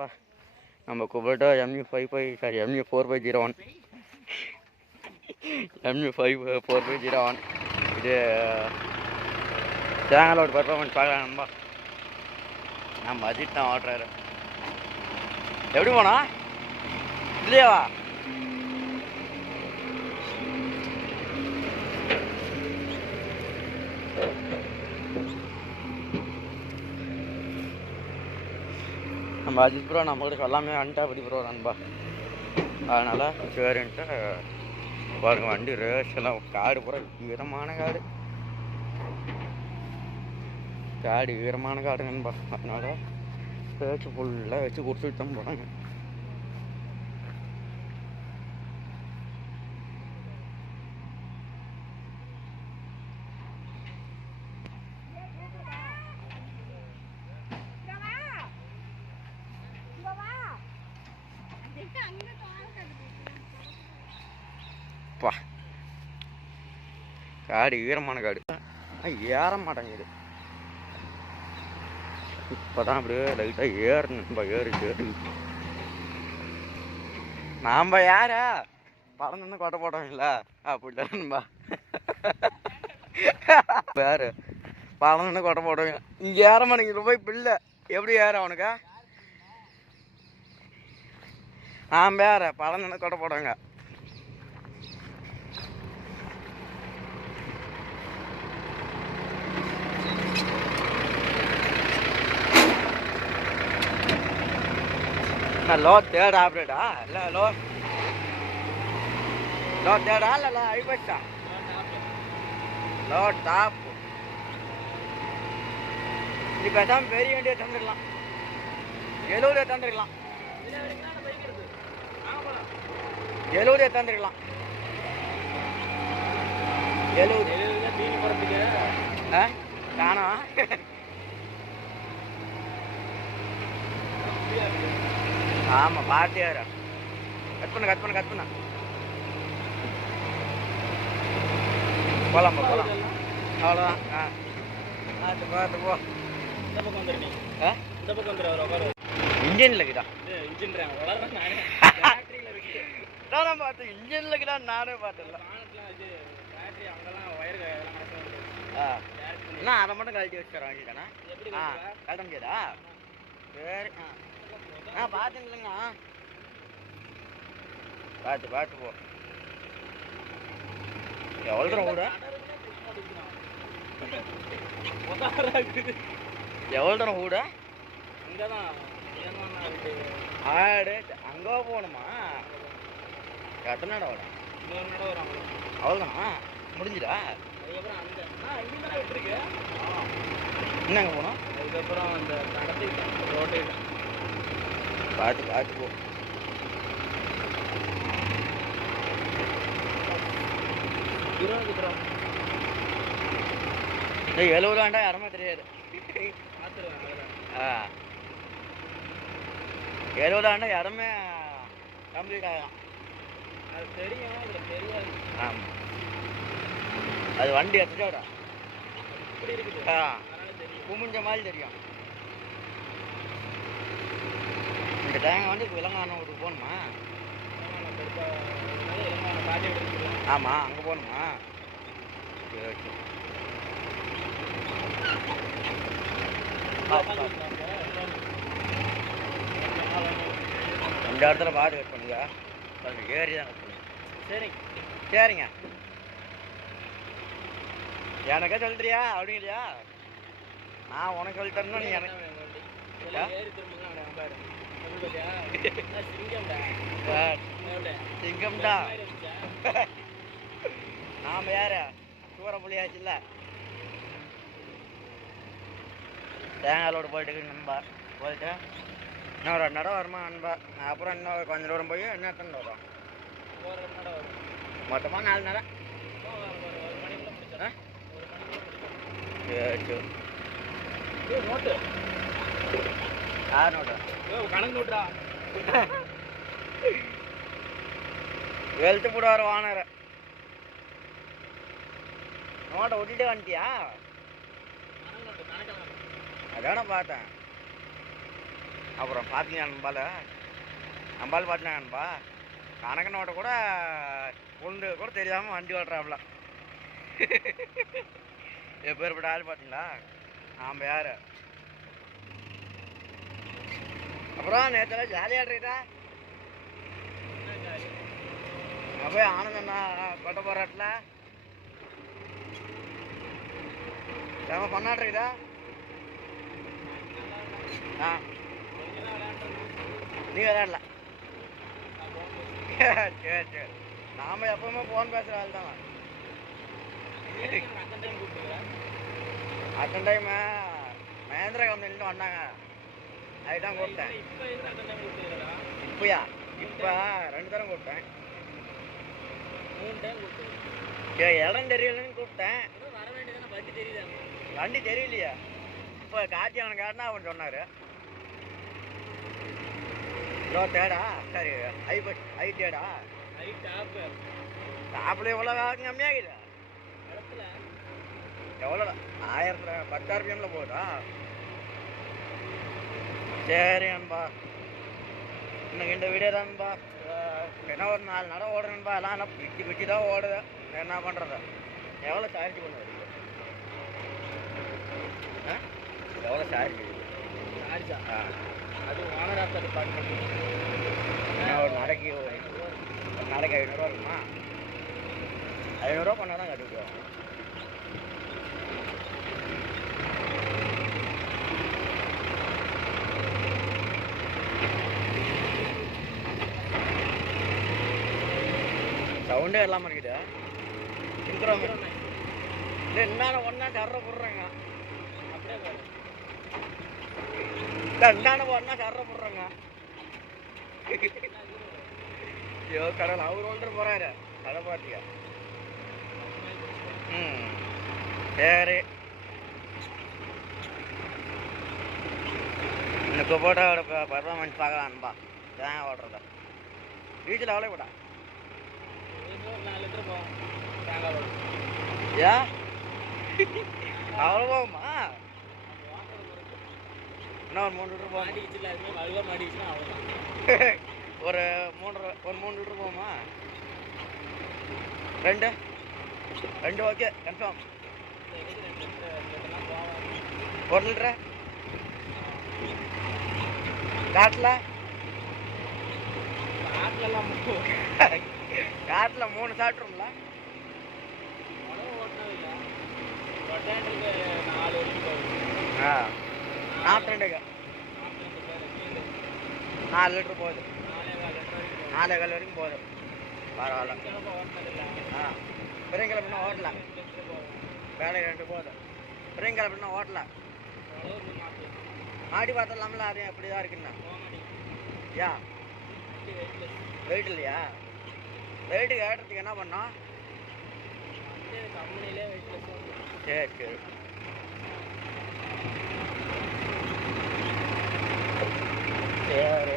நண்பா. நம்ம கூப்பிட்டு MU4/01 MU4/01 இது தேங்காயோட பர்ஃபார்மன்ஸ் பார்க்கலாம் நண்பா. நம்ம அஜித் தான் ஓட்டுறாரு. எப்படி போனா இல்லையாவா? நம்ம அஜித் ப்ரோ நம்மளுக்கு எல்லாமே வந்துட்டா அப்படி ப்ரோ நண்பா. அதனால் சரின்ட்டு பாருங்க வண்டி ரேஸ் எல்லாம் காடு பூரா ஈரமான காடு ஈரமான காடு நண்பா. அதனால் ரேஸ் ஃபுல்லாக வச்சு குடிச்சுட்டு தான் போகிறாங்க. காடு ஈரமான காடு ஏற மாட்டேங்குது. இப்போதான் அப்படியே லைட்டாக ஏறணும்பா. ஏறி நாம் யார படம் வந்து கொட்டை போட்டோம்ல அப்படின்னும்பா. வேறு படம் வந்து கொட்டை போட்டோங்க. இங்கே ஏற மாட்டேங்குது போய் பிள்ளை எப்படி ஏற அவனுக்கா? நாம் யார படம் வந்து கொட்டை போட்டோங்க. லோ தேர்ட் ஆப்ரேட்டா இல்லை லோ தேர்டா இல்லை ஐபெஸ்டா? Low top. இது பேசாமல் பெரிய வண்டியை தந்துடலாம். 70 தந்துருக்கலாம். 70 தந்துருக்கலாம். 70 காணோம். ஆமாம் பார்த்தியாரா? கட் பண்ண போகலாம்ப்பா போகலாம். அவ்வளோதான். பார்த்து போ. இந்த பக்கம் வந்துடுறீங்க. இந்த பக்கம் வந்துடுற இன்ஜினில் இருக்குதா? இன்ஜின் நானும் பார்த்தேன். இன்ஜினில் இருக்குதா நானே பார்த்தேன்ல. என்ன அதை மட்டும் கழட்டி வச்சுக்கிறேன் வாங்கிட்டானா? கழட்ட முடியாதா? சரி. பார்த்துங்களா? பார்த்து போ. எவ்வளோ தூரம் கூட எவ்வளோ தூரம் கூட ஆடு அங்கே போகணுமா? எத்தனை நட வரும்? அவ்வளோதானா? முடிஞ்சுதா? என்னங்க போனோம்? அதுக்கப்புறம் அந்த ரோட்டு பார்த்து போ. இந்த 70 ஆண்டா யாருமே தெரியாது. 70 ஆண்டா யாருமே கம்ப்ளீட் ஆகலாம். அது தெரியும், அதில் தெரியாது. ஆமாம், அது வண்டி எத்தோட இப்படி இருக்குது. குமிஞ்ச மாதிரி தெரியும். இந்த தேங்காய் வந்து விலங்கான வீட்டுக்கு போகணுமா? ஆமாம், அங்கே போகணுமா? இந்த இடத்துல பார்த்து கட் பண்ணுங்க. கொஞ்சம் ஏறி தான் கட் பண்ணுங்க. சரிங்க. எனக்கே சொல்றியா அப்படிங்கலையா? நான் உனக்கு சொல்லிட்டேன்னா நீ எனக்கு சிங்கம்டா. நாம யார சூற புள்ளியாச்சுல்ல. தேங்காயோடு போயிட்டு நண்பா. போயிட்டு இன்னும் 2 நடம் வருமா நண்பா? அப்புறம் இன்னும் கொஞ்சம் தூரம் போய் இன்னும் எத்தனை வரும்? மொத்தமாக 4 நடம். சரி நோட்டு. யார் நோட்டா? கணக்கு நோட்டுறா. வெளுத்து போட வர வானர நோட்டை விட்டுட்டே வந்துட்டியா? அதான பார்த்தேன். அப்புறம் பார்த்தீங்க நம்பால் பார்த்தீங்கன்பா கணக்கு நோட்டை கூட உளுந்து கூட தெரியாமல் வண்டி ஓட்டுறாப்புல. எப்பேற்பட்ட ஆள் பார்த்தீங்களா? நாம் யார்? அப்புறம் நேற்று ஜாலியாக இருக்கா? போய் ஆனந்தண்ணா கொட்ட போராட்டில் ஏமா பண்ணாட்டுருக்குதா? ஆ நீ விளையாடல? சரி சரி. நாம் எப்பவுமே ஃபோன் பேசுகிற ஆள் தான். அத்தனை டைமு மகேந்திரா கம்பெனிலேருந்து வந்தாங்க, அதுதான் கூப்பிட்டேன். இப்போயா? இப்போ 2 தரம் கூப்பிட்டேன். 3 டைம் கூப்பிட்டேன். சரி, இடம் தெரியலன்னு கூப்பிட்டேன். வர வேண்டியதானே, வண்டி தெரியுதா? வண்டி தெரியலையா? இப்போ காட்சி அவனை காட்டினா அவன் சொன்னார். லோ தேடா? சரி, ஐ தேடா? டாப்பில் எவ்வளோ கம்மியாகுதா? எவ்வளோ? 1000 RPM போகுதா? சரி அன்பா, இன்னைக்கு இந்த வீடியோ தான்பா. என்ன ஒரு 4 நடை ஓடுறேன்பா. எல்லாம் என்ன பிச்சு தான் ஓடுது. என்ன பண்ணுறது? எவ்வளோ சார்ஜ் பண்ணுவார்? எவ்வளோ சார்ஜ்? சார்ஜா? அது ஓனர் ஆஃப் த டிபார்ட்மெண்ட். ஒரு நாளைக்கு 500 இருக்குமா? 500 பண்ணால் தான் கட்டுவிடுவோம். சவுண்டே இல்லாமல் இருக்குது. சிங்க்ரோம் இல்லை, என்னென்ன ஒன்றா சர்ற போடுறாங்க. அப்படியே இல்லை, என்னென்ன ஒன்றா சர்ற போடுறாங்க. ஐயோ கடவுள், அவர் ஒன்று போகிறாரு. கடை பார்த்தியா? சரி, இந்த குப்போட்டோட பர்ஃபார்மன்ஸ் பார்க்கலான்பா. தேங்காய் ஓடுறதா வீட்டில் அவ்வளோ கூட 4 லிட்டர் போகும் தேங்காய் ஓடும். ஏ அவ்வளோ போகுமா? இன்னும் ஒரு 3 லிட்டர் போகும். மாட்டிக்கிச்சுல, அதுமாதிரி வலுவாக மாட்டிக்கிச்சுன்னா அவ்வளோதான். ஒரு 3 லிட்டர் போகுமா? 2 ஓகே கன்ஃபார்ம். 1 லிட்டரு காட்டில் 3 சாப்பிட்ரும்ல. ஆ 42க்கு 4 லிட்டர் போகுது. 4.25 வரைக்கும் போகுது. பரவாயில்ல. ஆ பெரியங்களை பின்னா ஓட்டல. வேலை 2 போகுது. பெரியங்களை பின்னா ஓட்டல. மாடி பார்த்துடலாம்ல. அது எப்படி தான் இருக்குண்ணா? யா வெயிட் இல்லையா? வெயிட்டு ஏற்றுறதுக்கு என்ன பண்ணோம்? கம்பெனிலே வெயிட்லெஸ். சரி சரி. சரி,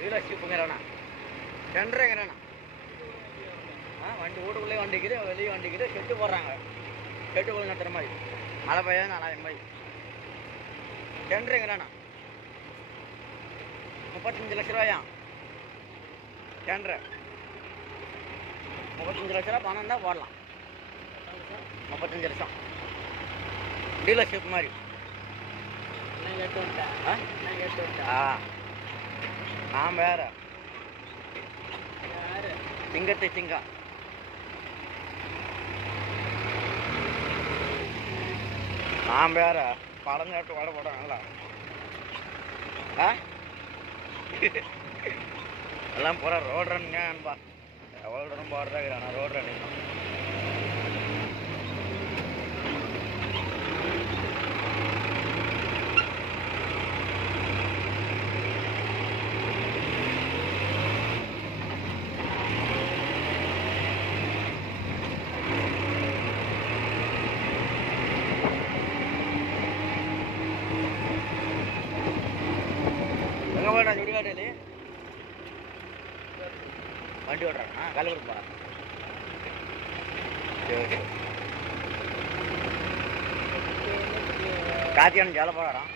டீலர்ஷிப்புங்கிறண்ணா, டெண்டருங்கிறண்ணா. வண்டி வீட்டுக்குள்ளே வண்டிக்குது, வெளியே வண்டிக்குது. செட்டு போடுறாங்க. செட்டுக்குள்ள நடத்துகிற மாதிரி மழை பெய்யாது 4000 மாதிரி. டெண்டருங்கிறண்ணா 35 லட்ச ரூபாயா? டெண்டரு 35 லட்ச ரூபா பணம் தான் போடலாம். 35 லட்சம் டீலர்ஷிப் மாதிரி. நான் வேற சிங்கத்தை சிங்கம். நான் வேற படம் சாப்பிட்டு வடை போடுறாங்களா? எல்லாம் போகிற ரோட் ரன்னுங்கன்பா. எவ்வளோ தூரம் போடுறதா இருக்கிறான் ரோட் ரன்னிங். யாரு வண்டி ஓடுறாங்கண்ணா கள்ளக்குறிப்பா சரி காத்தியானு ஜால போகிறான்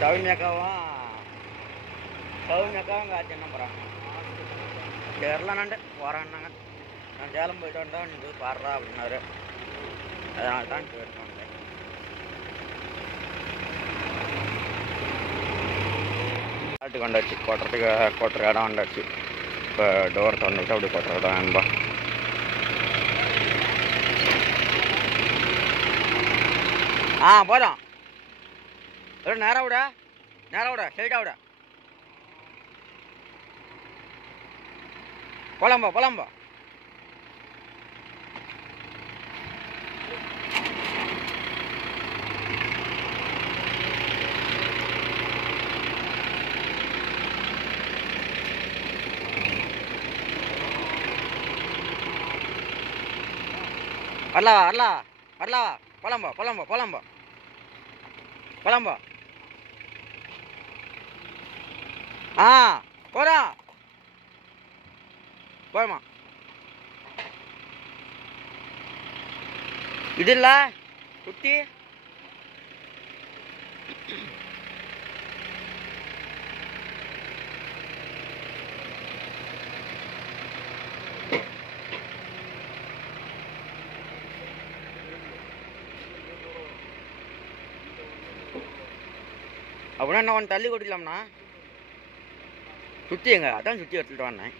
சௌமியக்காவும் காத்தியானும் போகிறாங்க தெரிலனாண்டு போகிறான்னாங்க நான் சேலம் போயிட்டு வந்தா நீ போய் பாடுறா அப்படின்னாரு அதனால தான் போயிருக்கோம் ஆட்டுக்கு வந்தாச்சு கொட்டுற இடம் வந்தாச்சு இப்போ டோர் திறந்துட்டு அப்படி கொட்டுற இடம் வேணும்பா போதும் நேரம் விட ஸ்ட்ரைட்டாக விட போலாம்பா வரலவா போலாம்பா போமா இது இல்ல குட்டி அப்படின்னா என்ன ஒன்று தள்ளி கொட்டிக்கலாம்ண்ணா சுற்றி எங்க அதான் சுற்றி எடுத்துகிட்டு வந்தேன்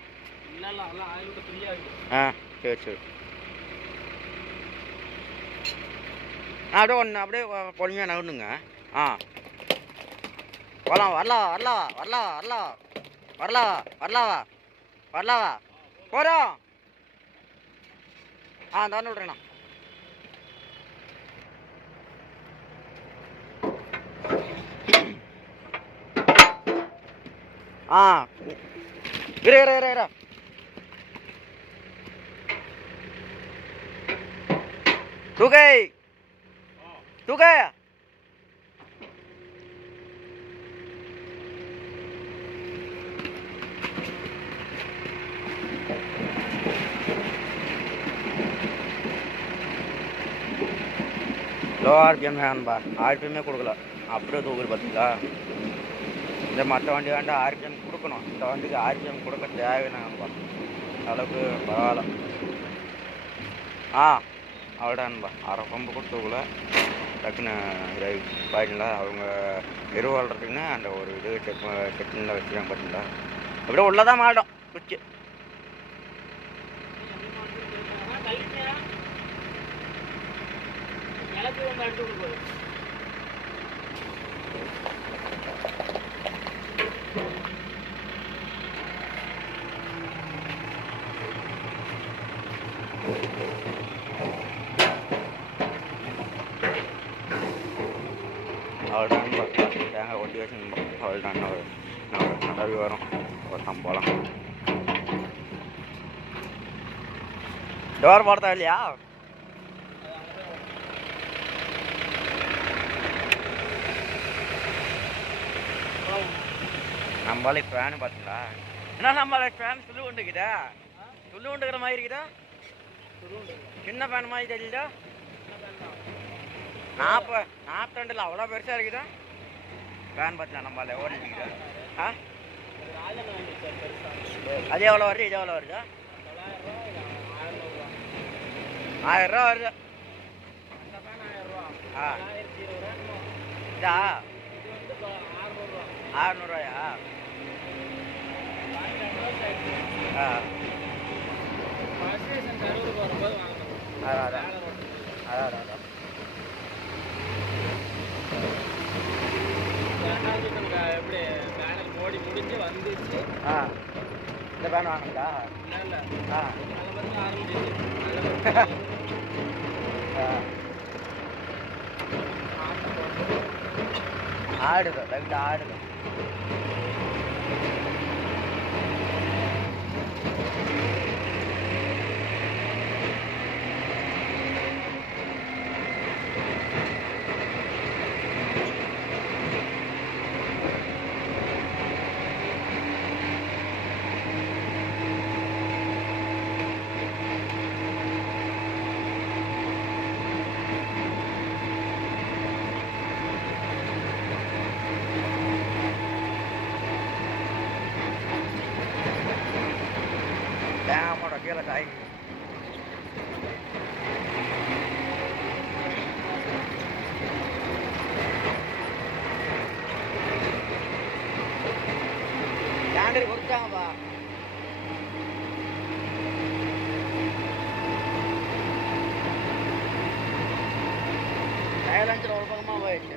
சரி அப்படியே பொறுமையாக நகர்ந்துங்க போகலாம் வரலாவா போகிறோம் தாண்டி விட்றேண்ணா இரு தூக்கை லோ ஆர்பிஎம் வேணும்பா ஆர்பிஎம்மே கொடுக்கல அப்படியே தூக்குது பார்த்தீங்களா இந்த மற்ற வண்டி வேண்டாம் ஆர்பிஎம் கொடுக்கணும் இந்த வண்டிக்கு ஆர்பிஎம் கொடுக்க தேவையானப்பா அளவுக்கு பரவாயில்ல அவ்வளோதான்பா அரை பம்பு கூட தூக்கல டக்குன்னு பாயிண்டில் அவங்க எரு வாழ்றதுக்குன்னு அந்த ஒரு இது செட்டினில் வச்சுருக்காங்க பார்த்தீங்களா அப்படியே உள்ளதான் மாட்டோம் குச்சி அவ்வளோதான் தேங்காய் ஒட்டி வச்சு அவ்வளோதான் நடவி வரும் ஒருத்தம் போகலாம் டோர் போடுறதா இல்லையா நம்மளால ஃபேனு பார்த்தீங்களா என்ன நம்மள ஃபேன் சுள்ளு உண்டுக்கிற மாதிரி இருக்குதா சின்ன ஃபேன் மாதிரி தெரியல 42 அவ்வளோ பெருசாக இருக்குதா ஃபேன் பார்த்தீங்களா நம்மளால ஓடிக்குதா அது எவ்வளோ வருது இது எவ்வளோ வருதா 1000 ரூபா வருது இதா 600 ரூபாயா அதான் எப்படி பேனல் மோடி முடிஞ்சு வந்துச்சு இந்த பேன் வாங்கினதா ஆடுது லைட் ஆடுது வச்சுட்டாங்கப்பா. சைலன்சர் ஒரு பக்கமாக போயிடுச்சு.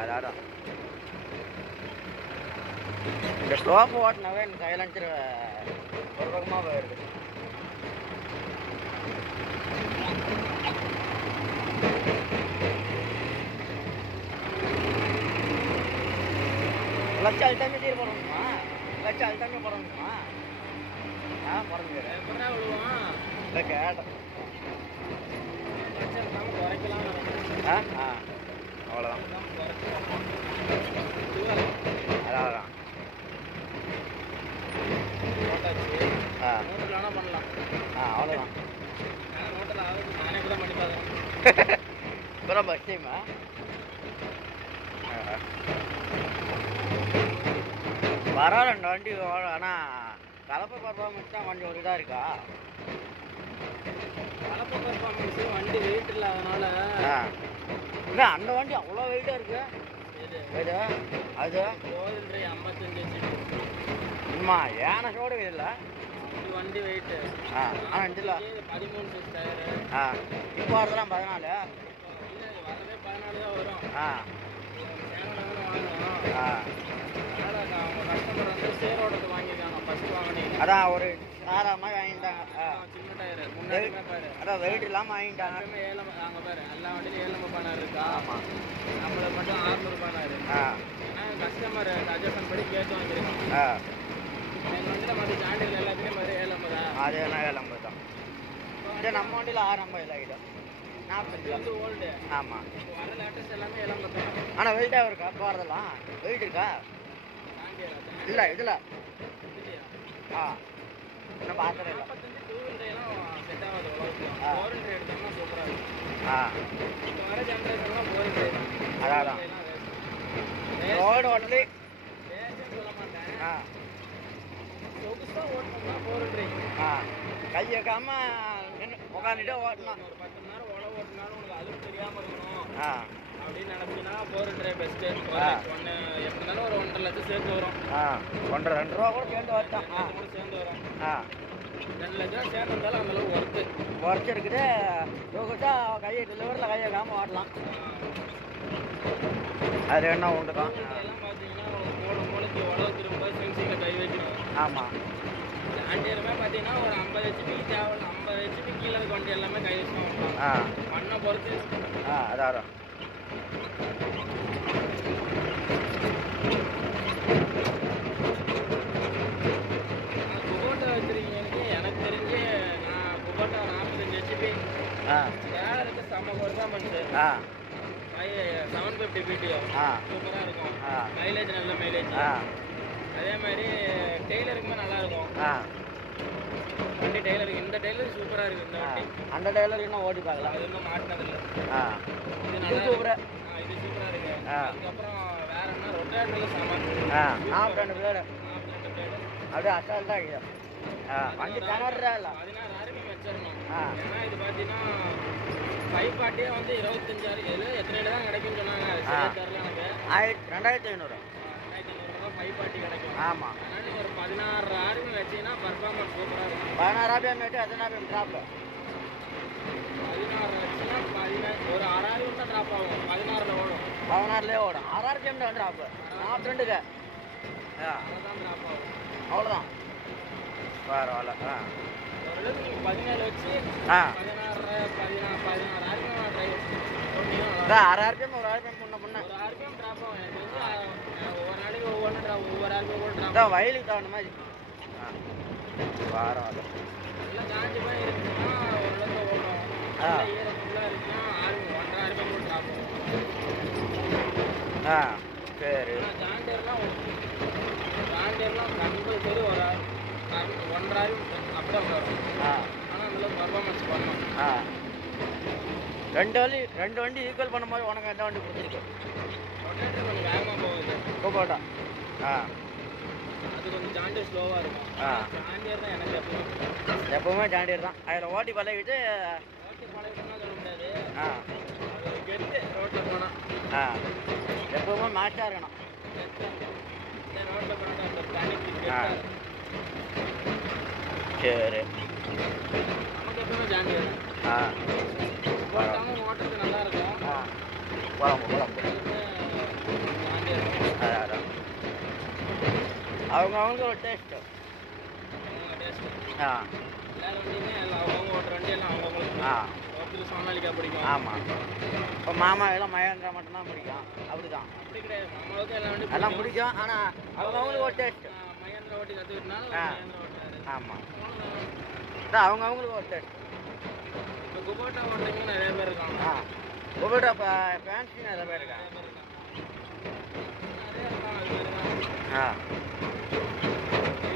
அதான் இந்த ஸ்லோப் ஓட்டினாவே எனக்கு சைலன்சர் ஒரு பக்கமாக போயிடுது. கிளச்சு அழுத்தாமே தீர் போடணுமா? கிளச்சு அழுத்தாமே போடணுமா? போடுங்க இல்லை கேட்டேன். அவ்வளோதான். அதான் பண்ணலாம். அவ்வளோதான். இப்போ பஸ் டைமா? பரவாயில்ல இந்த வண்டி. ஆனால் கலப்பை பர்ஃபார்மன்ஸ் தான் கொஞ்சம் ஒரு இதாக இருக்கா? கலப்பை பர்ஃபார்மன்ஸ் வண்டி வெயிட் இல்லாதனால இல்லை. அந்த வண்டி அவ்வளோ வெயிட்டாக இருக்கு. இது அது 55 அம்மா ஏன சோடு இல்லை வண்டி வெயிட்டு. ஆனால் இதில் 13 சைஸ் டயரு. இப்போ வரதெல்லாம் 14. வரதே 14 தான் வரும். கஸ்டமர் வந்து சேரோடது வாங்கியிருக்காங்க. ஃபர்ஸ்ட் வாங்கினீங்க அதான் ஒரு சாராமாக வாங்கிட்டாங்க. சின்ன டயரு முன்னாடி பாரு. அதான் வெயிட் இல்லாமல் வாங்கிட்டாங்க. அங்கே பாரு எல்லா வண்டியிலும் 7 நம்பர் பேனர் இருக்கா? ஆமாம். நம்மளுக்கு மட்டும் 600 பேனர். ஏன்னா கஸ்டமர் சஜஷன் படி கேட்டு வாங்கியிருக்காங்க. எங்கள் வண்டியில் மற்ற ஜாண்டியில் எல்லாத்துலேயும் பாரு 7 நம்பர் தான். அது என்ன 7 நம்பர் தான். இதே நம்ம வண்டியில் 6 நம்பர் இல்லை. இது 40 வந்து ஓல்டு. ஆமாம். வர லேட்டஸ்ட் எல்லாமே 7 நம்பர் தான். ஆனால் வெயிட்டாக இருக்கா? போகிறதெல்லாம் வெயிட் இருக்கா? இல்லை இதில் இன்னும் பார்த்ததே இல்லை. 45 செட் ஆகாது. ஃபோர் எடுத்தோம்னா சூப்பராக இருக்கும். இப்போ வர ஜென்ரேஷன்லாம் 4 அதான் ரோடு ஓட்டலி சொல்ல மாட்டேன். சொகுசாக ஓட்டணும்னா 4 கை வைக்காம உட்காந்துட்டே ஓட்டணும். ஒரு 10 மணி நேரம் உழவு ஓட்டினாலும் உனக்கு அழுப்பு தெரியாமல் இருக்கணும் அப்படின்னு நினச்சின்னா 4 பெஸ்ட்டு. எப்படினாலும் ஒரு 1.5 லட்சம் சேர்த்து வரும். 1.5-2 ரூபா கூட சேர்ந்து வரட்டும். கூட சேர்ந்து வரும். 2 லட்சம் சேர்ந்து வந்தாலும் அந்தளவு ஒர்த்து இருக்குது. யோகத்தா கையை டெலிவரியில் கையை காம ஓட்டலாம். அது என்ன உண்டு தான். எல்லாம் பார்த்தீங்கன்னா மூளைக்கு உழவு திரும்ப சென்சிங்கில் கை வைக்கணும். ஆமாம். ஜாண்டியருமே பார்த்தீங்கன்னா ஒரு 50 HP தேவை. 50 HP கீழே இருக்க வண்டி எல்லாமே கை வச்சு ஓட்டலாம். மண்ணை பொறுத்து. அதான் குபோட்டா வச்சிருக்கீங்க. எனக்கு தெரிஞ்சு நான் குபோட்டா 45 HP வேலைக்கு செம்ம பர்ஃபார்மன்ஸு. 750 PTO சூப்பராக இருக்கும். மைலேஜ் நல்ல மைலேஜ். அதே மாதிரி டெய்லருக்குமே நல்லா இருக்கும். வண்டி டெய்லருக்கு இந்த டெய்லர் சூப்பராக இருக்குது. இந்த வண்டி அந்த டெய்லர் இன்னும் ஓட்டி பார்க்கலாம். அது இன்னும் மாட்டினதில்லை. இது நல்லா சூப்பராக. இது சூப்பராக இருக்குது. அதுக்கப்புறம் வேற என்ன ரொட்டேட்டரில் சாமான் 42 பிளேடு. அப்படியே அசால்ட்டாக இருக்குது. வண்டி கனர்றா இல்லை 16 RPM வச்சிடணும். ஏன்னா இது பார்த்தீங்கன்னா 5 பார்ட்டியே வந்து 25,000 எத்தனை தான் கிடைக்கும்னு சொன்னாங்க. தெரியல எனக்கு. 2500 தான் 5 பார்ட்டி கிடைக்கும். ஆமாம். அதனால் நீங்கள் ஒரு 16 RPM வச்சிங்கன்னா பர்ஃபார்மன்ஸ் சூப்பராக இருக்கும். 16 RPM வச்சு எத்தனை RPM ட்ராப்பு? 16 வச்சுன்னா 16 ஒரு 6 RPM தான் ட்ராப் ஆகும். 16ல் ஓடும். 16லே ஓடும். 6 RPM தான் ட்ராப்பு. 42க்கு அவ்வளோதான் ட்ராப் ஆகும். அவ்வளோதான். பரவாயில்ல. ஓரளவுக்கு நீங்கள் 17 வச்சு 16 RPM ட்ரை போட்டீங்கன்னா 6 RPM ஒரு RPM பண்ண ஒரு RPM ட்ராப் ஆகும். எனக்கு வந்து ஒவ்வொரு நாளைக்கு ஒவ்வொரு ட்ராப் ஒவ்வொரு RPM கூட ட்ராப் ஆகும். வயலுக்கு தகுந்த மாதிரி. பரவாயில்ல. எல்லாம் காஞ்சி போய் இருக்குன்னா ஓரளவுக்கு ஓடும். ஈரம் ஃபுல்லாக இருக்குன்னா 1.5 RPM கூட ட்ராப் ஆகும். சரி. ஜாண்டியர்லாம் கம்பல்சரி ஒரு 1.5 RPM அப்படியே வரும். ஆனால் அதில் பர்ஃபார்மன்ஸ் பண்ணணும். ரெண்டு வண்டி ஈக்குவல் பண்ணும்போது உனக்கு எந்த வண்டி பிடிச்சிருக்கு? ரொட்டேட்டர் கொஞ்சம் வேகமாக போகுது. போட்டா அது கொஞ்சம் ஜாண்டியர் ஸ்லோவாக இருக்கும். ஜாண்டியர் தான் எனக்கு எப்பவுமே ஜாண்டியர் தான். அதில் ஓட்டி பழகிட்டு பழகிட்டோம்னா சொல்ல முடியாது. அது கெட்டு ரோட்டில் போனால் எப்பவுமே மாஸ்டாக இருக்கணும். ஆ சரி. ஆ ஓட்டுறது நல்லா இருக்கும். ஆ போகலாம் போகலாம். அதான் அதான் அவங்கவுங்களுக்கு ஒரு டேஸ்ட்டு. ஆ அவங்க ஓட்டுற வண்டி எல்லாம் அவங்கவுங்களுக்கு. ஆ ஒருத்தருக்கு சோனாலிக்கா பிடிக்கும். ஆமாம். இப்போ மாமா எல்லாம் மகேந்திரா மட்டும்தான் பிடிக்கும். அப்படி தான். அப்படி கிடையாது. மாமாவுக்கு எல்லா வண்டி எல்லாம் பிடிக்கும். ஆனால் அவங்கவுங்களுக்கு ஒரு டேஸ்ட்டு. மகேந்திரா ஓட்டி கற்றுக்கிட்டனால மகேந்திரா ஓட்டுறாரு. ஆமாம். அதான் அவங்கவுங்களுக்கு ஒரு டேஸ்ட். இப்போ குபோட்டா ஓட்டுறவங்க நிறைய பேர் இருக்காங்க. ஆ குபோட்டா ஃபேன்ஸி நிறைய பேர் இருக்காங்க. ஆ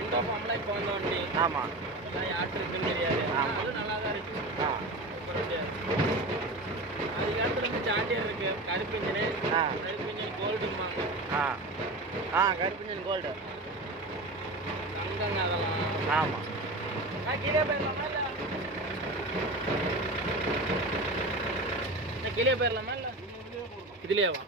இண்டோ ஃபார்ம்லாம் இப்போ வந்த வண்டி. ஆமாம். அதெல்லாம் யாருக்கு இருக்குன்னு தெரியாது. அது நல்லா தான் இருக்கு. ஆ அதுக்கு அடுத்து வந்து ஜாண்டியர் இருக்கு. கருப்பு இன்ஜினு. ஆ கருப்பு இன்ஜின் கோல்டும்பாங்க. ஆ ஆ கருப்பிஞ்சன் கோல்டு. தங்கங்க அதெல்லாம். ஆமாம். கீழே போயிடலாமா இல்லை கீழே போயிடலாமா இல்லை இதுலேயேவா?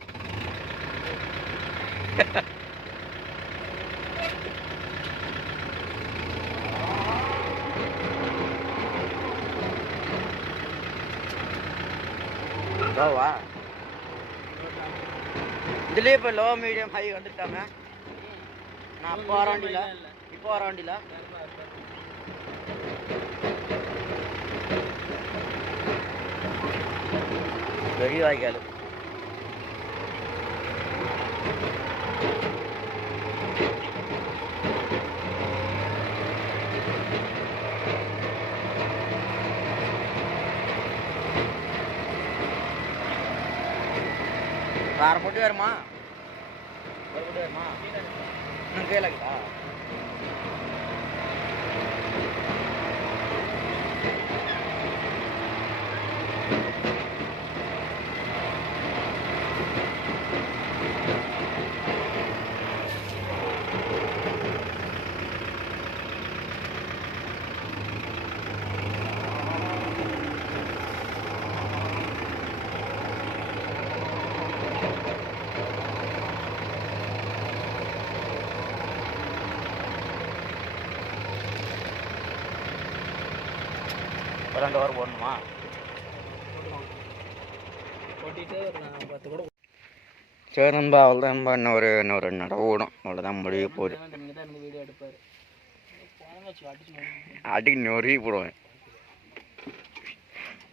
லோவா? இதுலேயே இப்போ லோ மீடியம் ஹை வந்துட்டாங்க. நான் இப்போ வர வண்டியில் பெரிய வாய்க்கால். வேற போட்டு வருமா? இன்னும் கேளுங்களா? ஒரு 2 வாரம் போடணுமா? ஓட்டிட்டு ஒரு 10 கூட. சரி நண்பா, அவ்வளோதான் நண்பா. இன்னொரு நடவு ஓடும். அவ்வளோதான், முடிய போகுது. வீடியோ எடுப்பார். அடிக்கு நொறுகி போடுவேன்.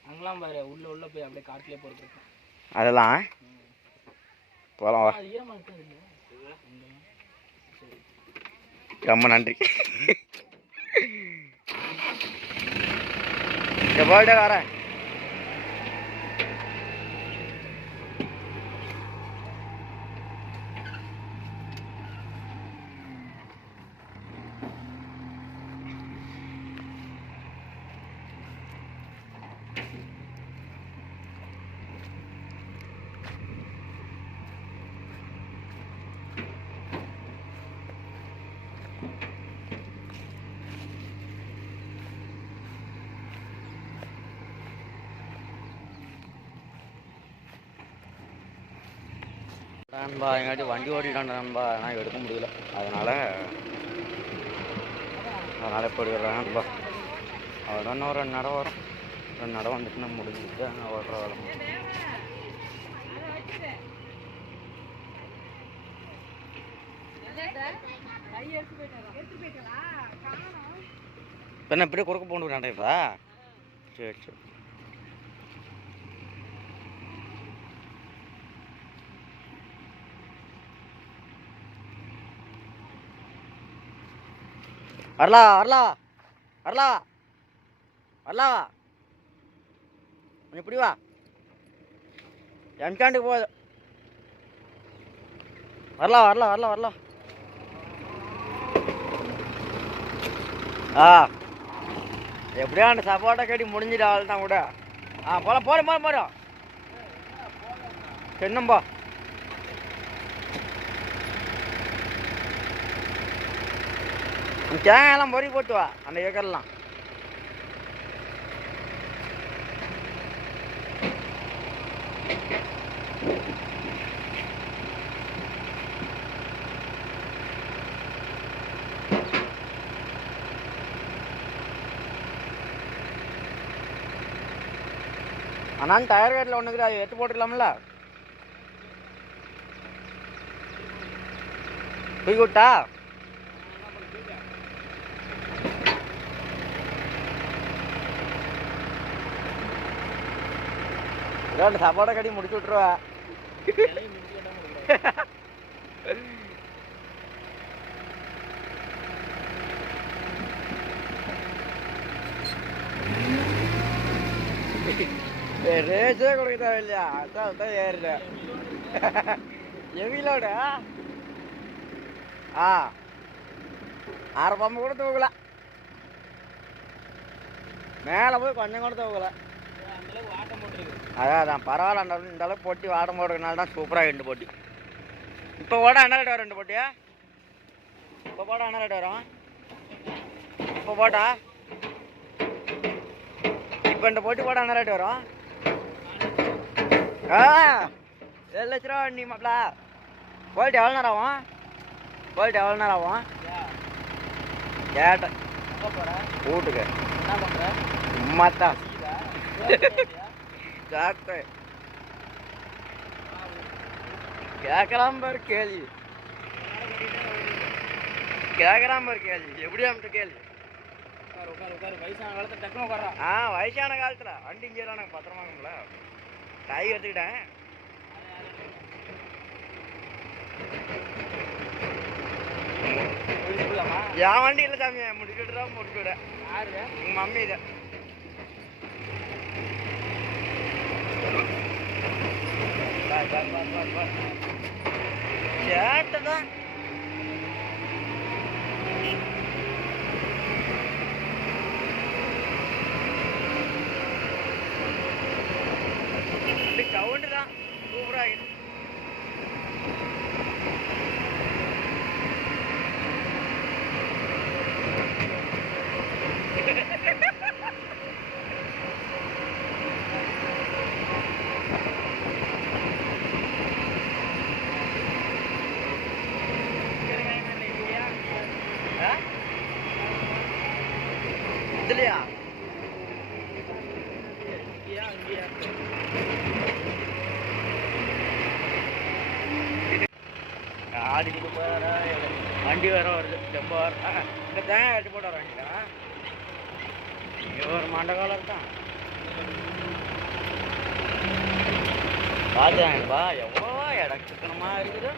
அங்கெல்லாம் பாரு, உள்ள போய் அப்படியே காட்டிலே போட்டுருக்கேன். அதெல்லாம் போகலாம் வா. ரொம்ப நன்றி. போயிட்டே வரேன். நண்பா எங்காட்டி வண்டி ஓட்டிட்டான் நண்பா, ஆனால் எடுக்க முடியல. அதனால் இப்போ எடுக்கிறேன் நண்பா. அவ்வளோதான், இன்னும் ஒரு 2 நடை வரும். 2 நடை வந்துட்டுனா முடிஞ்சுட்டு ஓடுற வேலை. என்ன இப்படியே குறுக்க போட்டு நடைப்பா? சரி சரி. வரலா வரலா வரலா வரலா, கொஞ்சம் இப்படி வா. எம்சாண்டுக்கு போகுது. வரலாம் வரலாம் வரலாம் வரலாம். ஆ எப்படியா அந்த சப்போட்டா கட்டி முடிஞ்சிட்டு அவள் தான் கூட. ஆ போகலாம் போகிறோம் போகிறோம் போகிறோம். என்னம்பா தேங்காயெல்லாம் பொறி போட்டு வா அந்த ஏக்கர்லாம். ஆனால் டயர் கேட்டில் ஒன்றுக்குது, அது எடுத்து போட்டுக்கலாம்ல. தூக்கி விட்டா ரெண்டு சாப்பாடை கட்டி முடிச்சு விட்ருவா. ரேஸே கொடுக்க தேவையில்லையா? அதான் தான் ஏறுற எவிலோட அரை பம்பு கூட தூக்கல, மேலே போய் கொஞ்சம் கூட தூக்கல. அதான் பரவாயில்ல, இந்த அளவுக்கு போட்டி வாடம் போடுறதுனால தான் சூப்பராக ரெண்டு போட்டி. இப்போ போட என்ன ரேட் வரும்? ரெண்டு போட்டியா இப்போ போட என்ன ரேட் வரும்? இப்போ போட்டா இப்போ இந்த போட்டி போட என்ன ரேட் வரும்? 7 லட்ச ரூபா வண்டி மாப்பிள. போயிட்டு எவ்வளோ நேரம் ஆகும்? போயிட்டு எவ்வளோ நேரம் ஆகும் கேட்டேன். வீட்டுக்கு என்ன பண்ற? சும்மாத்தான் கேட்கலாம் பாரு கேள்வி, கேட்கலாம் பாரு கேள்வி. எப்படியா கேள்வி? வயசான காலத்துல டக்குனு உட்காரா. வயசான காலத்துல வண்டி இங்கே நான் பத்திரமாக்கும்ல, கை எடுத்துக்கிட்டேன். என் வண்டி இல்லை சாமி, முடிச்சுட்டு தான் முடிச்சு விட. யாரு? உங்க மம்மி இதை கேட்டதான். சவுண்டு தான் சூப்பராக. இதுலையா ஆடிக்கிட்டு போகிற வண்டி வேற வருது. ரொம்ப இந்த தேங்காய் எடுத்து போட்டு வர வேண்டியதா? இங்கே ஒரு மண்டகாலம் தான் பார்த்துறாங்கப்பா. எவ்வளோ இடம் சிக்கனமாக இருக்குது.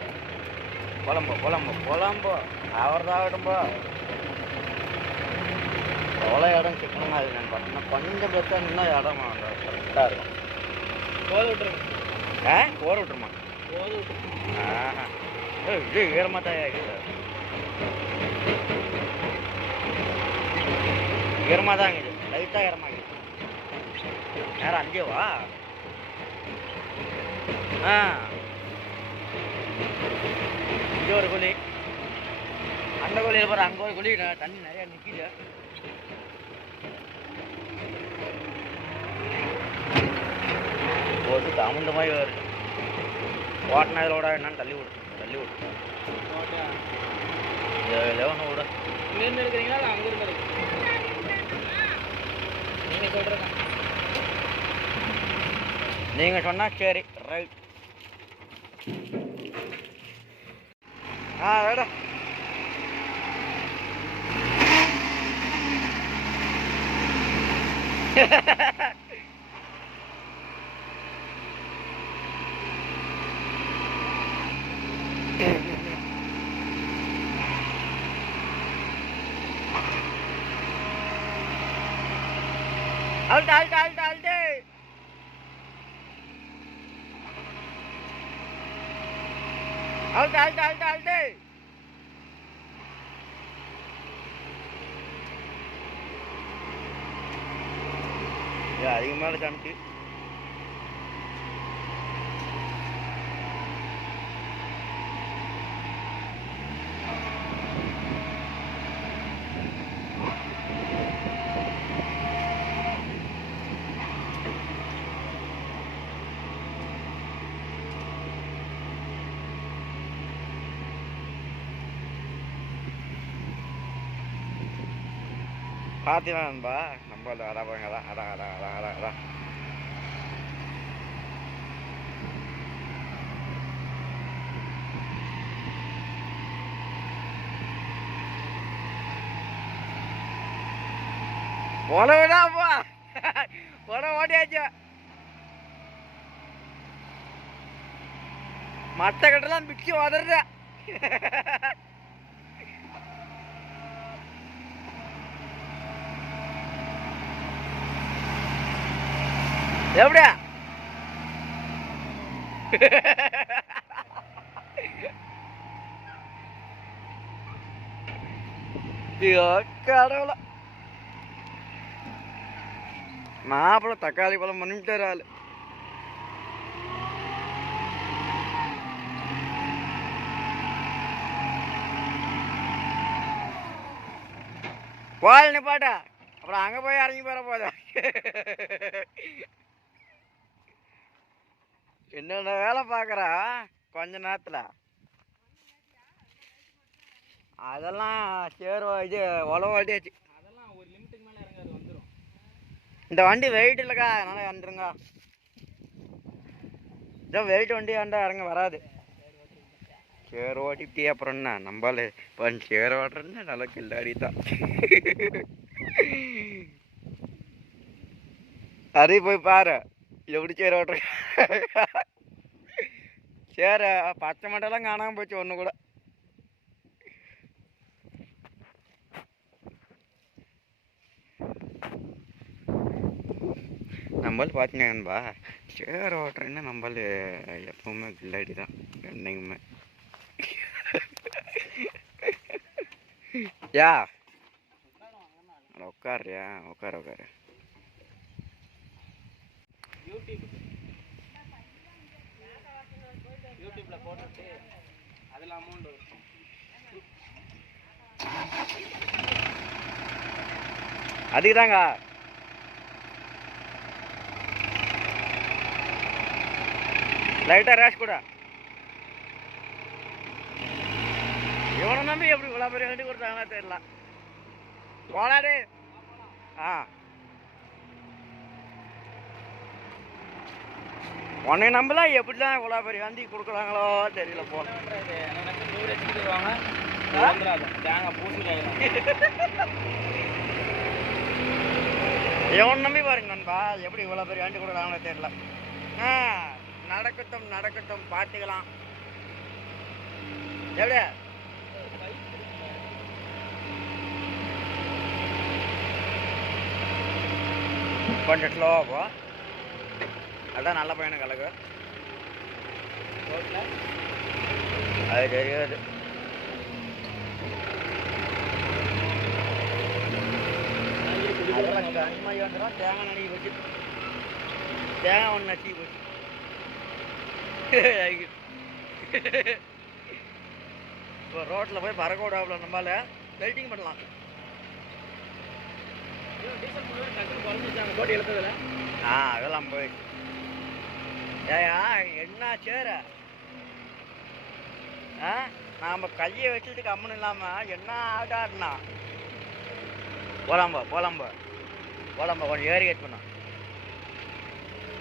புலம்போ புலம்போ புலம்போ ஆவறதாகட்டும்போ. எவ்வளோ இடம் சிக்கனமாக இருக்குது. நான் பார்த்தீங்கன்னா கொஞ்சம் பெருசாக இன்னும் இடம் கரெக்டாக இருக்கும். போத விட்டுருங்க. போர் விட்டுருமா? போத விட்டு. இது ஈரமாக தான் இருக்குது. ஈரமாக தான் இருக்குது, லைட்டாக ஈரமாக இருக்குது. நேரம் அங்கேவா? இங்கே ஒரு குழி, அந்த குழியில் போகிற அங்கே ஒரு குழி, தண்ணி நிறையா நிற்கிது. போட்டு தாமந்த மாதிரி வருது. ஓட்டினதோட என்னன்னு தள்ளி விடு, தள்ளி விடு. ஒன்று விட. இங்கேருந்து எடுக்கிறீங்களா இல்லை அங்கேருந்து எடுக்கிறீங்க? நீங்கள் சொல்கிறேன். நீங்கள் சொன்னால் சரி, ரைட். வேடா அல்ட்டு அல்ட்டு அல்ட்டு அல்ட்டு அல்ட்டு அல்ட்டு அல்ட்டு அல்ட்டு. அதிகமாக காமிச்சு பார்த்தீங்கன்னா நண்பா, நம்ம அதான் அதான் அதான் அதான் அதான் அதான் உழவுதான்ப்பா உழவு ஓட்டியாச்சு. மற்ற கட்டெல்லாம் பிச்சு உதற. எப்படியா கடவுள மாப்பிள்ள தக்காளி பழம் பண்ணிவிட்டாரு ஆளு. கோயில் நிப்பாட்டா அப்புறம் அங்க போய் இறங்கி போற போத. என்னென்ன வேலை பாக்குறா கொஞ்ச நேரத்துல. அதெல்லாம் சேர் இது உழவு ஓட்டியாச்சு. அதெல்லாம் ஒரு லிமிட்டுக்கு மேலே இறங்காது, வந்துடும். இந்த வண்டி வெயிட் இல்லைக்கா, அதனால இறந்துருங்க. இதோ வெயிட் வண்டி ஆண்டா இறங்க வராது. சேர் ஓட்டிட்டு அப்புறம் என்ன நம்பால இப்போ சேர் ஓட்டுறதுன்னா நல்லா கில்லாடி தான். அதே போய் பாரு எப்படி சேர் ஓட்டுற. சேர பச்சை மட்டெல்லாம் காணாமல் போச்சு ஒன்று கூட. நம்மள பார்த்தீங்கன்பா சேர் ஓட்டுறேன்னா நம்மள எப்பவுமே கில்லாடி தான் என்னைக்குமே. யா உட்காருயா உட்காரு உட்காரு. யூடியூப்ல போட்டுட்டு அதில் அமௌண்ட் வரும். அதுக்கு தாங்க லைட்டாக ரேஷ் கூட. இவனை நம்பி எப்படி இவ்வளோ பெரிய வண்டி கொடுத்தாங்கன்னா தெரியல. போனாடே. ஆ உன்னை நம்பலாம் எப்படிலாம் இவ்வளோ பெரிய வண்டி கொடுக்குறாங்களோ தெரியல. எனக்கு 100 HP தருவாங்க, தேங்காய் பூசிக்காய். இவன் நம்பி பாருங்க நண்பா எப்படி இவ்வளோ பெரிய வண்டி கொடுக்குறாங்களோ தெரியல. ஆ நடக்கட்டும் நடக்கட்டும் பார்த்துக்கலாம். எப்படியா கொஞ்சம் ஸ்லோவாக போ. அதான் நல்ல பையனை கலக்கு. அது தெரியாது. கண்மாய் வந்துடும். தேங்காய் நடி வச்சு தேங்காய் ஒன்று நச்சு போச்சு. இப்போ ரோட்டில் போய் பறக்க விடாப்புல நம்மளால வெயிட்டிங் பண்ணலாம். போட்டு எழுத்ததில்ல. ஆ அதெல்லாம் போயிடுச்சு. ஏயா என்ன சேர ஆ நாம் கையை வச்சுட்டு கம்முன்னு இல்லாமல் என்ன ஆடாடுனா. போலாம்பா போலாம்பா போலாம்பா கொஞ்சம் ஏறி கட் பண்ணா.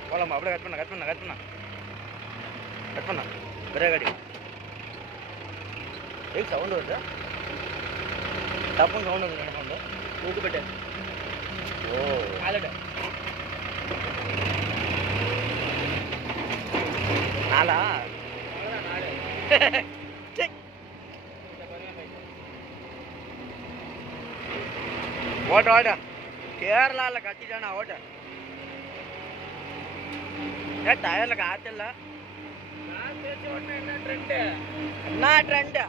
போலாம்பா அப்படியே கட் பண்ண கட் பண்ண கட் பண்ண கட் பண்ண பிரேக் அடி. ஏய் சவுண்டு வருது. தப்புன்னு சவுண்டு வருது. என்ன பண்ணுது ஊக்குப்பட்டு. ஓ ஆலட நாளா ஓட்ட ஓட்ட கேரளாவில் கட்டிட்டானா ஓட்ட. ஏன் டயரில் காற்று இல்லை. என்ன ட்ரெண்டு.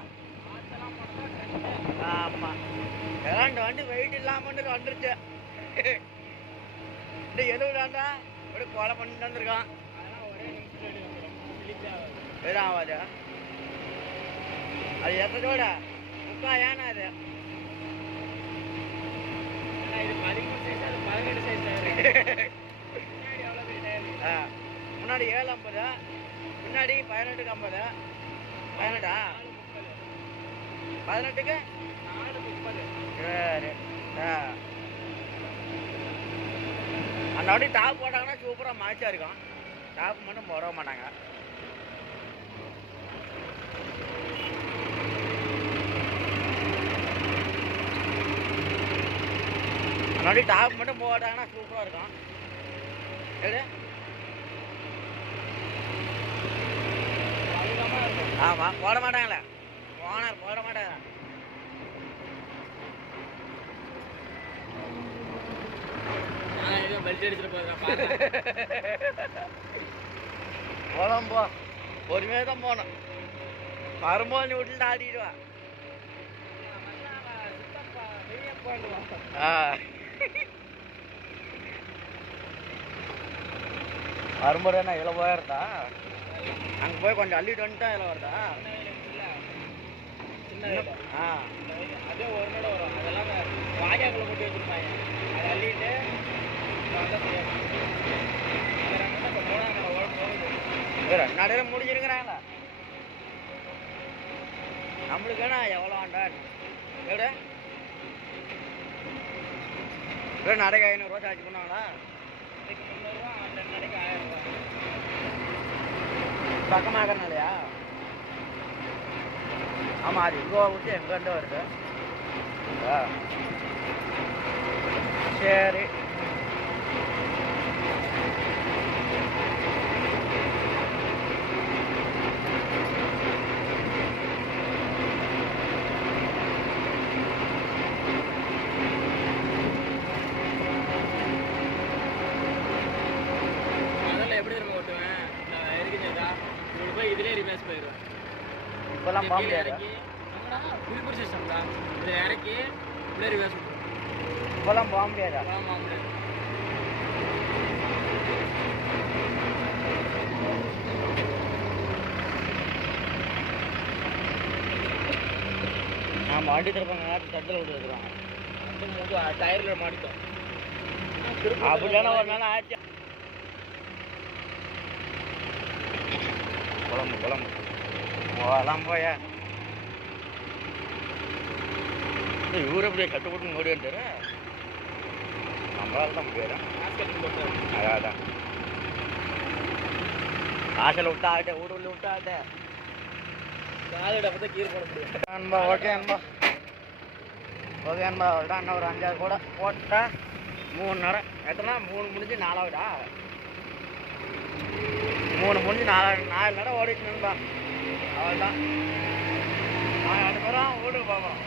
ஆமாம் ரெண்டு வண்டி வெயிட் இல்லாமல் வந்துருச்சு. இந்த 70 அப்படி கொலை பண்ணிட்டு வந்துருக்கான். எதுவும் ஆகாது. அது எத்தோட முக்கா ஏன்னா அது முன்னாடி 750 முன்னாடி 18க்கு 50. 18ஆ 18க்கு 430. சரி அந்த வண்டி டாப் போட்டாங்கன்னா சூப்பராக மாய்ச்சா இருக்கும். டாப் மட்டும் போட மாட்டாங்க. முன்னாடி டாப் மட்டும் போட்டாங்கன்னா சூப்பராக இருக்கும். எடு. ஆமாம், போட மாட்டாங்களே, ஓனர் போட மாட்டாங்க. பெல்ட் அடிச்சுட்டு போகிறேன். போலாம் போ, பொறுமையாக தான் போகணும். வரும்போது நீ விட்டுட்டு ஆடிடுவா. வரும்போது என்ன இதில் போயிருந்தா அங்கே போய் கொஞ்சம் அள்ளிட்டு வந்துட்டா இதில் வருதா? ஆ, அதே ஒரு நட வரும். அதெல்லாம் வாயாக்குள்ள போட்டு வச்சுருப்பாங்க. அதை அள்ளிட்டு ரெண்டு நடையில முடிஞ்சிருக்கிறாங்களா? நம்மளுக்கான எவ்வளோ ஆண்டா எவ்வளோ நடைக்கு 500 ரூபா சார்ஜ் பண்ணாங்களா? இதுக்கு 300 ரூபா, 2 நடைக்கு 1000 ரூபா. பக்கமாகறனாலையா? ஆமாம், அது இங்கோ விட்டு எங்கேருந்து வருது. சரி, இதுலேயே ரிவர்ஸ் போயிடுவேன். இப்போல்லாம் போக முடியாது. குறிப்பிட்ட சிஸ்டம் தான். இதில் இறக்கி இப்படியே ரிவர்ஸ் விட்டுருவேன். இப்போல்லாம் போக முடியாதா? போக முடியாது. ஆமாம், வண்டி திருப்பாங்க, தட்டில் விட்டு வந்துடுவாங்க. டயரில் மாட்டிட்டோம். அப்படின்னா ஒரு நாள் ஆச்சு. குழம்பு போகலாம் போயா. இவரு அப்படியே கட்டுப்பட்டு ஓடி வந்துட்டாரு. நம்மளால தான் முடியாது. அதான் காசில் விட்டா ஆகிட்டேன், வீடு விட்டா ஆகிட்டேன். காலையில் அப்போ தான் கீரை போட முடியும். அன்பா ஓகே அன்பா, ஓகே அன்பா. அவ்வளோதான், இன்னும் ஒரு 5-6 கூட போட்டா 3 நேரம். எத்தனை 3 முடிஞ்சு 4ஆவதா? 3 முடிஞ்சு 4 நேரம் ஓடிட்டு நண்பா. அவ்வளோதான், நான் 2 பேரும் வீட்டுக்கு போகிறோம்.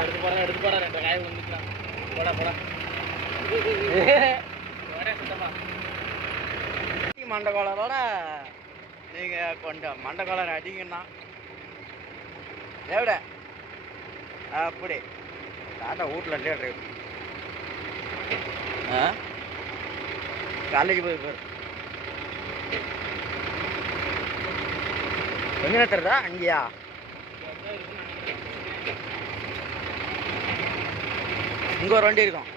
எடுத்து போறா 2 காய் வந்துக்கலாம். போடா மண்டகோளரோட நீங்கள் கொஞ்சம் மண்டகோளர் அடிங்கன்னா எவிட அப்படி தாத்தா வீட்டில் இருந்தே ட்ரைவ் காலேஜ் போய் எங்கே நிறுத்துறதா? அங்கேயா? இங்கே ஒரு வண்டி இருக்கும்.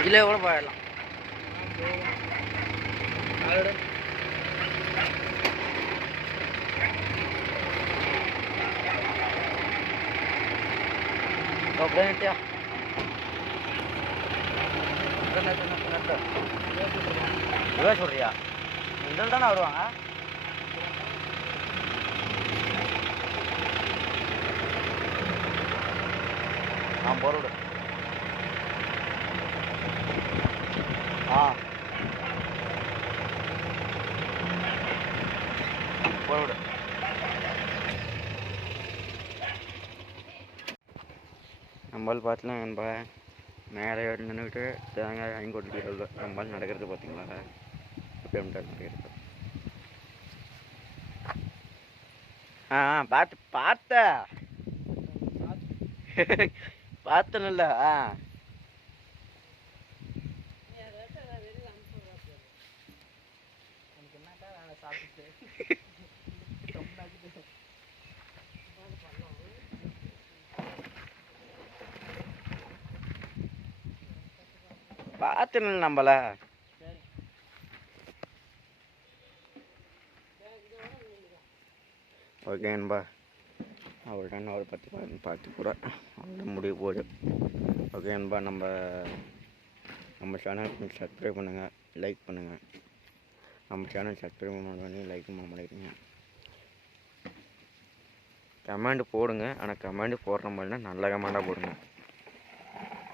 இதிலே கூட போயிடலாம். அப்படியா? இவே சொல்றியா? இதில் தானே வருவாங்க. நான் போறவிடு. போறவிடு. நம்மளால் பார்த்துலாம் நண்பா மேலே நின்றுக்கிட்டு தேங்காய் வாங்கி கொட்டிட்டு நம்மளால் நடக்கிறது பார்த்தீங்களா? எப்படி நடக்கிறது? பார்த்தேன்ல. பார்த்து நம்மள ஓகே நண்பா அவ்வளோ டன் ஒரு 10 பார்த்து கூட அவ்வளோ முடிவு போகுது. ஓகே நண்பா நம்ம சேனல் சப்ஸ்கிரைப் பண்ணுங்கள், லைக் பண்ணுங்கள். நம்ம சேனல் சப்ஸ்கிரைப் பண்ணி லைக் பண்ணிடுங்க. கமெண்ட் போடுங்க, ஆனால் கமெண்ட் போடுற மாதிரினா நல்ல கமெண்டாக போடுங்க.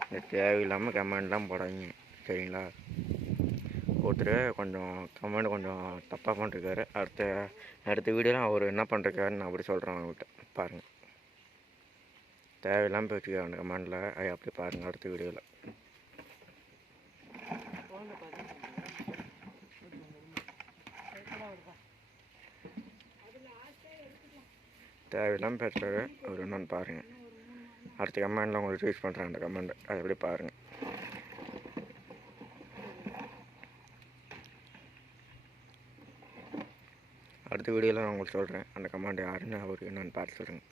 இந்த தேவையில்லாமல் கமெண்ட்லாம் போடாதீங்க சரிங்களா. ஒருத்தர் கொஞ்சம் கமெண்ட் கொஞ்சம் தப்பாக பண்ணிருக்காரு. அடுத்த வீடியோலாம் அவர் என்ன பண்ணிருக்காருன்னு நான் அப்படி சொல்கிறேன் அவங்ககிட்ட. பாருங்கள், தேவையில்லாமல் போச்சுக்காரு அந்த கமெண்டில். அது அப்படி பாருங்கள் அடுத்த வீடியோவில். தேவையில்லாமல் பேசுகிறாரு அவர் என்னன்னு பாருங்கள். அடுத்த கமெண்டில் உங்களுக்கு யூஸ் பண்ணுறேன் அந்த கமெண்ட். அது எப்படி பாருங்கள். அடுத்த வீடியோவில் நான் உங்களுக்கு சொல்கிறேன் அந்த கமெண்ட் யாருன்னு அவருக்கு என்னன்னு பார்த்து சொல்லுங்கள்.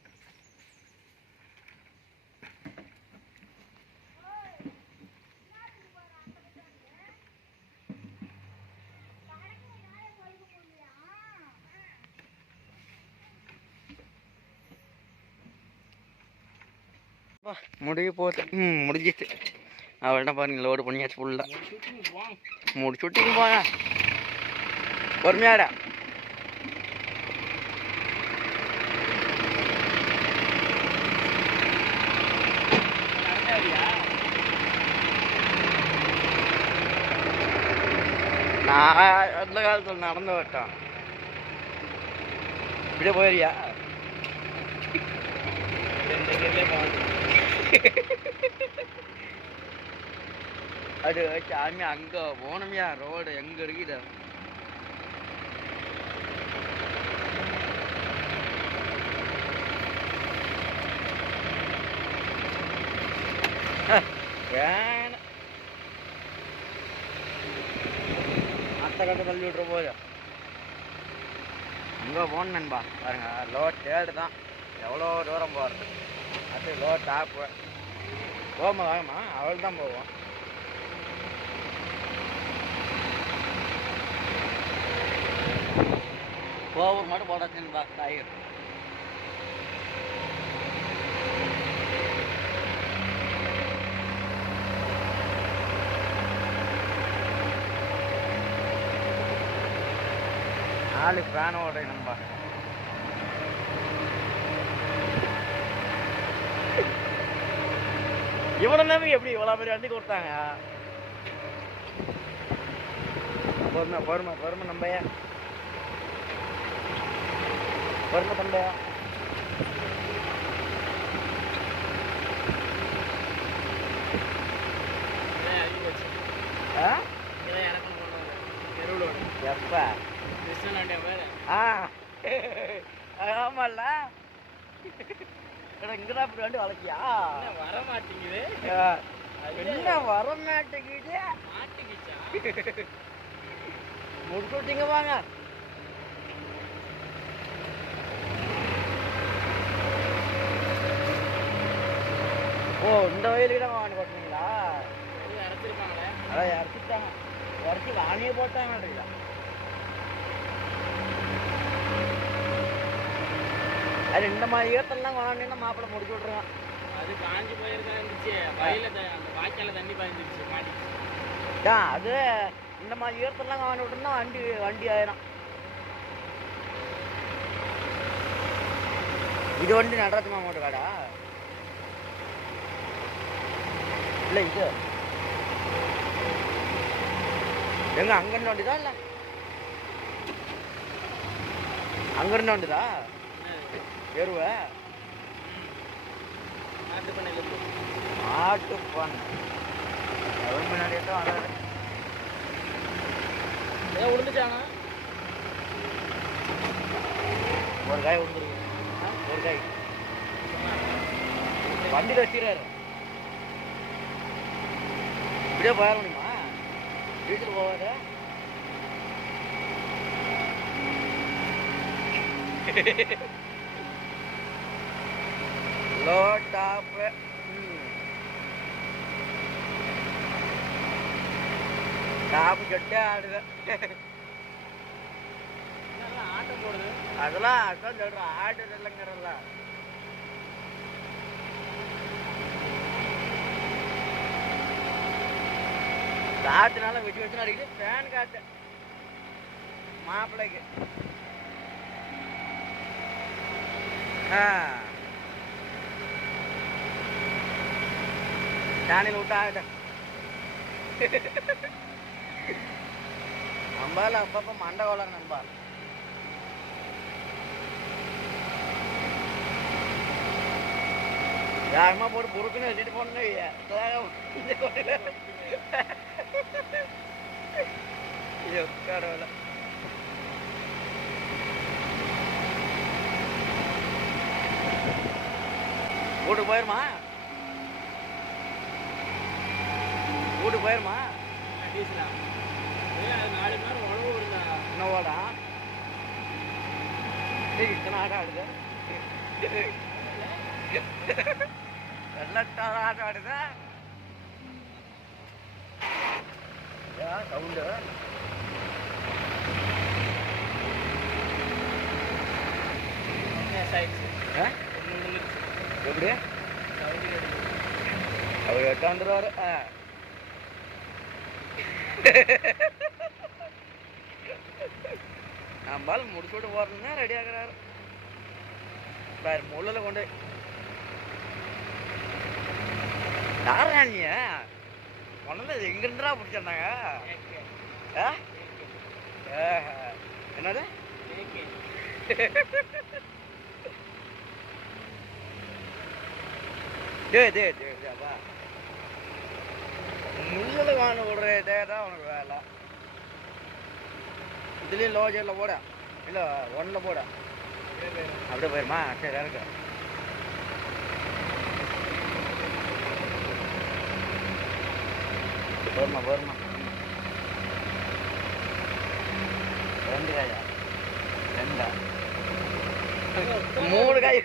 முடிய போகுது. முடிஞ்சிச்சு. அவள்கிட்ட பாருங்க லோடு பண்ணியாச்சு ஃபுல்லாக. முடிச்சுட்டிங்க போங்க பொறுமையாடா. நான் அந்த காலத்தில் நடந்து விட்டோம். இப்படியே போயிரியா? அது சாமி அங்கே போனோம்யா. ரோடு எங்கே இருக்குது? வேணாம், அத்தை கட்ட தள்ளி விட்டுற போது அங்கே போகணும் நண்பா. பாருங்க லோட் தேடு தான் எவ்வளோ தூரம் போகிறது. அது லோ டாப்பு போகும்போது வாங்கம்மா அவள் தான் போவோம். ஓவர் மட்டும் போடாச்சுன்னு டயர். நாலு ஃபேனோட நண்பா. இவ்வளோ நேரம் எப்படி இவ்வளோ பெரிய வண்டி கொடுத்தாங்க? பொறுமை பொறுமை பொறுமை நம்பையா, பொறுமை தம்பையா. எப்ப ஆமால்ல இங்கதான் இப்படி வண்டி வளர்க்கியா? வர மாட்டேங்குது. என்ன வர மாட்டேங்குது? முடிச்சுட்டீங்க வாங்க. ஓ இந்த வயலுக்கு தான் வாங்கி போட்டீங்களா? இறச்சிருப்பாங்களே. அதான் இறச்சிட்டாங்க. இறச்சி வாங்கியே போட்டாங்க. அது இந்த மாதிரி ஈரத்தெல்லாம் வாங்கினா மாப்பிள்ளை முடிச்சு விட்ருவான். அது காஞ்சி போயிருக்கா இருந்துச்சு. வயல அந்த வாய்க்கால தண்ணி பாய்ஞ்சிருச்சு மாட்டி. அது இந்த மாதிரி ஈரத்தெல்லாம் வாங்கி விட்டுருந்தா வண்டி ஆயிரும். இது வண்டி நடராஜ் மாமாவோட காடா? இல்லை இது எங்க அங்கிருந்து வண்டிதா? இல்லை அங்கிருந்து வண்டிதா? எருவ மாட்டு பண்ணை முன்னாடியே தான் வராது. ஏன் விழுந்துச்சானா? ஒரு காய் விழுந்துருக்கு. ஒரு காய் வண்டியில் வச்சுக்கிறாரு. இப்படியே போயிட முடியுமா? வீட்டில் போவாத. லோ டாப் டாப்பு கட்டே ஆடுது. ஆட்டம் போடுது. அதெல்லாம் அதான் சொல்கிறேன், ஆடுது இல்லைங்கிறல்ல. காற்றுனால வெட்டி வச்சு அடிக்குது. ஃபேன் காற்று மாப்பிள்ளைக்கு. சேனல் விட்டா நம்பால அப்பப்போ மண்டை கோளாறு நண்பா. வேகமாக போட்டு பொறுக்குன்னு வச்சுட்டு போனே. கடவுள வீட்டுக்கு போயிருமா? வீட்டுக்கு போயிருமா? நாலு மணி நேரம் உழவு வருதா? இன்னும் ஓடா இத்தனை ஆட்டம் ஆடுது. எல்லாத்தார ஆட்டம் ஆடுதா? சவுண்டு எப்படி அவர் எட்டாந்துருவாரு. நம்மால் முடிச்சு விட்டு போறதுன்னா ரெடி ஆகுறாரு. வேறு முள்ளில் கொண்டு நாராயணிய கொண்டு எங்கிருந்துடா பிடிச்சிருந்தாங்க? என்னது அப்பா முள்ளில் வாங்க விடுறதே தான் உனக்கு வேலை. இதுலேயும் லோஜரில் போட இல்லை ஒன்றில் போட அப்படியே போயிருமா? சரி இருக்கு. போருமா ரெண்டு காயா? ரெண்டா? மூணு காய்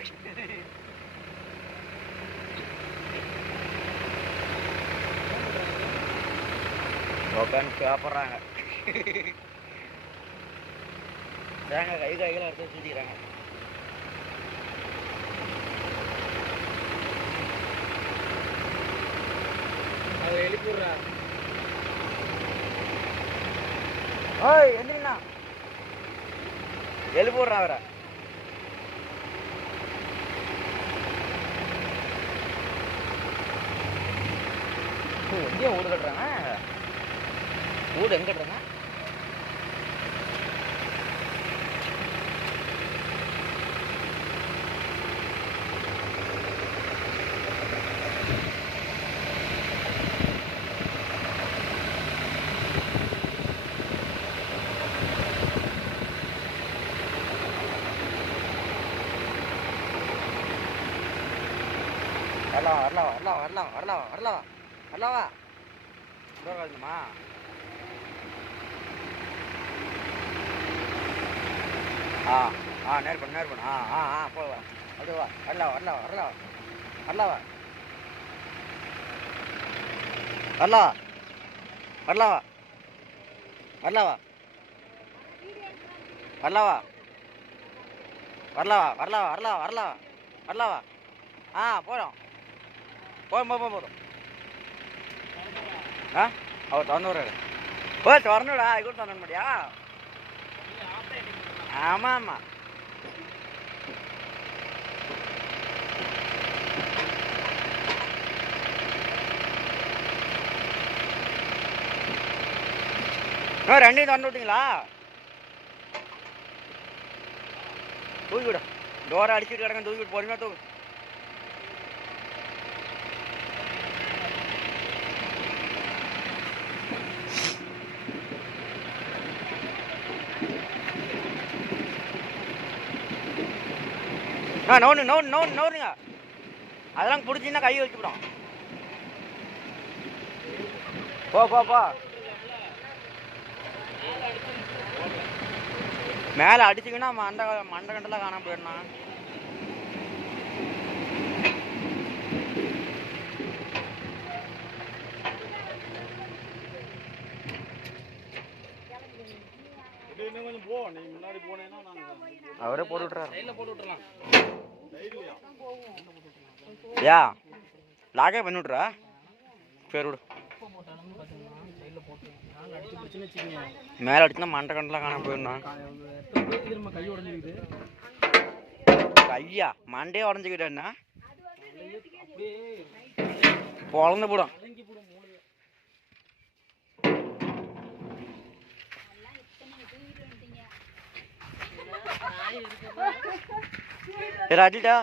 உட்காந்து சாப்பிட்றாங்க. தேங்காய் காய்களாம் எடுத்து வச்சுக்கிறாங்க. அவர் எழுப்பிடுறா. ஓய் எந்திரிண்ணா, எழுப்பி விட்றான் அவரை. எங்கேயும் வீடு கட்டுறாங்க. வீடு எங்கே கட்டுறாங்க? வரலாவா வரலாமா? நேர் பண்ணு போவா. அப்படியே வா. போதும். அவர் திறந்து விடுறாரு. திறந்துடா, அது கூட திறந்து முடியா? ஆமாம் ரெண்டையும் திறந்து விட்டீங்களா? தூக்கி விட. டோரை அடிச்சுட்டு கிடங்க. தூக்கி விட்டு பொறுமையாக தூக்கு. நோருங்க. அதெல்லாம் பிடிச்சின்னா கை வச்சுவிடும். போ மேலே அடிச்சுக்கின்னா மண்டை கண்டெல்லாம் காணாம போயிடனா. இன்னும் கொஞ்சம் போ, நீ முன்னாடி போனேன்னா நாங்கள் அவரே போட்டு விட்றாரு. சைடில் போட்டு விட்டுறலாம். யா லாகே பண்ணி விட்றா. சரி விடு. மேலே அடிச்சுனா மண்டை கண்டெலாம் காணாம போயிடணும். கை உடஞ்சிருக்குது. கையா மண்டையே உடஞ்சிக்கிட்டேன்னா பொழந்து போடும். ராஜிட்டா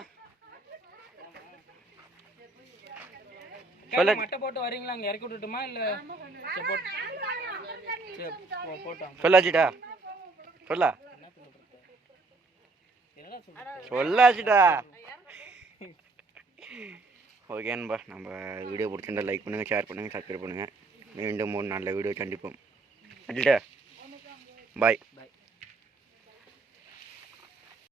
மட்டை போட்டு வரீங்களா? அங்கே இறக்கி விட்டுட்டுமா இல்லை? சொல்லாச்சிட்டா சொல்ல சொல்லாச்சிட்டா. ஓகே நண்பா, நம்ம வீடியோ பிடிச்சிருந்தா லைக் பண்ணுங்கள், ஷேர் பண்ணுங்கள், சப்ஸ்கிரைப் பண்ணுங்கள். மீண்டும் 3 நல்ல வீடியோ கண்டிப்போம். அடிட்டா பாய்.